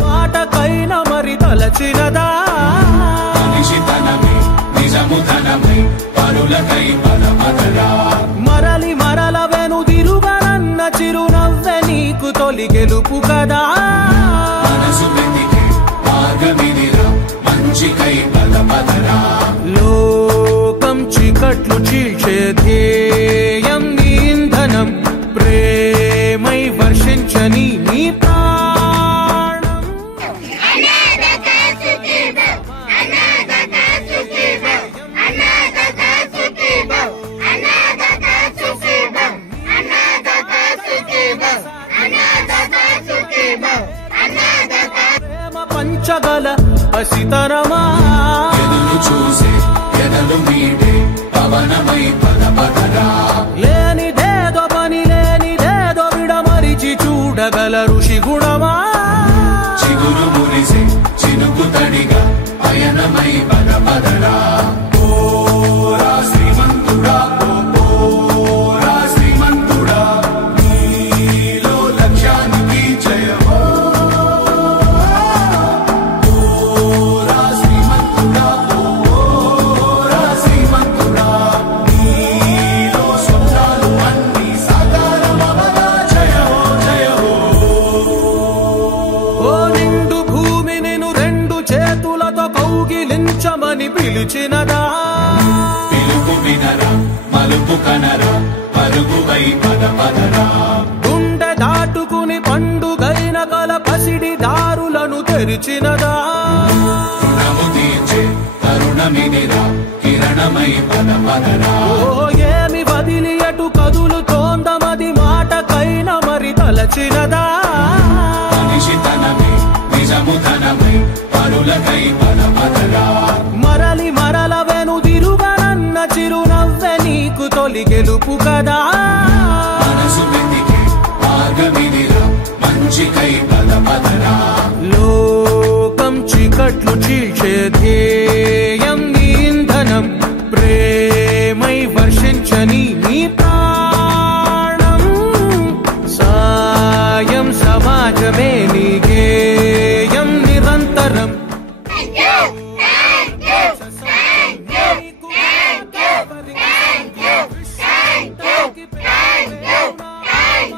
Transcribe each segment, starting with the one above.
మాటకైనా మరి తలచినదా నిశితనమే నిజముధనమే పరులకై పదపదరా మరలి మరల వెనుదిరుగనన్న చిరునవ్వె నీకు తొలి గెలుపు కదా మనసు వెతికే మార్గమిదిరా మంచికై పదపదరా లోకం చీకట్లు చీల్చే ధ్యేయం నీ ఇంధనం ప్రేమై వర్షించని నీ పంచగల పసితరమా ఎదురు చూసే ఎదలు మీడే పవనమై పదపదరా లేనిదేదో పని లేనిదేదో విడమరిచి చూడగల ఋషి గుణమా చిగురు మురిసే చినుకు తడిగా పయనమై పదపదరా ఓరా శ్రీమంతుడా ఓరా శ్రీమంతుడా నీలో లక్ష్యానికి జయమో ఓరా శ్రీమంతుడా ఓరా శ్రీమంతుడా నీలో స్వప్నాలు అన్ని సాకారమవగా జయమో జయమో ఓ నిండు భూమి నిన్ను రెండు చేతులతో కౌగిలించమని పిలిచినదా పిలుపు వినరా మలుపు కనరా పరుగువై పదపదరా గుండె దాటుకుని పండుగైన కల పసిడి దారులను తెరిచినదా రుణము తీర్చే తరుణమిదిరా కిరణమై పదపదరా ఓ ఏమి వదిలి అటు కదులుతోందమది మాటకైనా మరి తలచినదా నిశితనమే నిజముధనమై పరులకై పదపదరా మరలి మరల వెనుదిరుగనన్న చిరునవ్వె నీకు తొలి గెలుపు కదా మనసు వెతికే మార్గమిదిరా మంచికై పదపదరా లోకం చీకట్లు చీల్చే ధ్యేయం నీ ఇంధనం ప్రేమై వర్షించని నీ ప్రాణం సాయం సమాజమే నీ గేయం నిరంతరం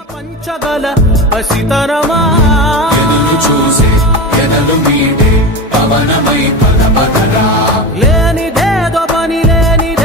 పంచగల పసితరమా ఎదురు చూసే ఎదలు మీడే పవనమై పదపదరా